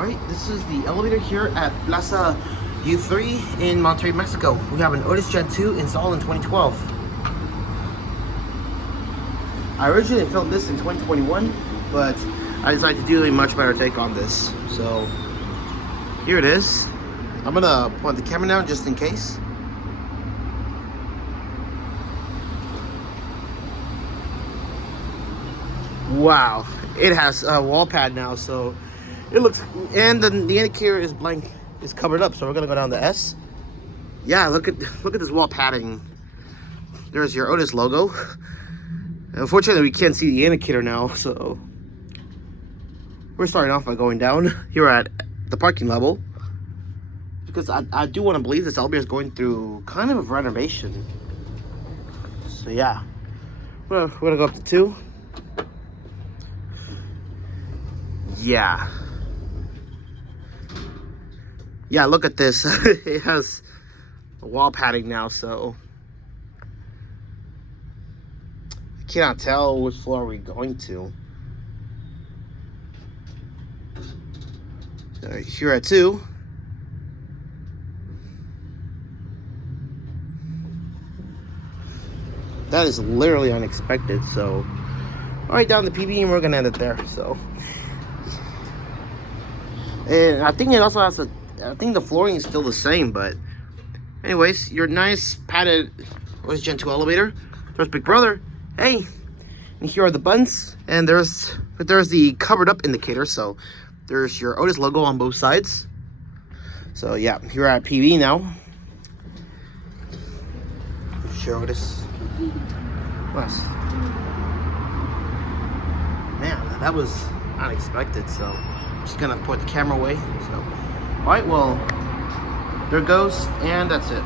Alright, this is the elevator here at Plaza U3 in Monterrey, Mexico. We have an Otis Gen2 installed in 2012. I originally filmed this in 2021, but I decided to do a much better take on this. So, here it is. I'm gonna point the camera down just in case. Wow, it has a wall pad now, so it looks, and the indicator is blank, is covered up. So we're gonna go down to S. Yeah, look at this wall padding. There's your Otis logo. Unfortunately, we can't see the indicator now, so we're starting off by going down here at the parking level, because I do want to believe this elevator is going through kind of a renovation. So yeah, we're gonna go up to 2. Yeah, look at this. It has wall padding now, so I cannot tell which floor we're going to. Here at 2. That is literally unexpected. So, all right, down the PB, and we're gonna end it there. So, and I think it also has I think the flooring is still the same, but anyways, your nice padded Otis Gen2 elevator. There's Big Brother. Hey, and here are the buttons, and there's the covered up indicator. So there's your Otis logo on both sides. So yeah, here at PB now. Sure, Otis. West. Man, that was unexpected. So I'm just gonna point the camera away. So, all right, well, there it goes, and that's it.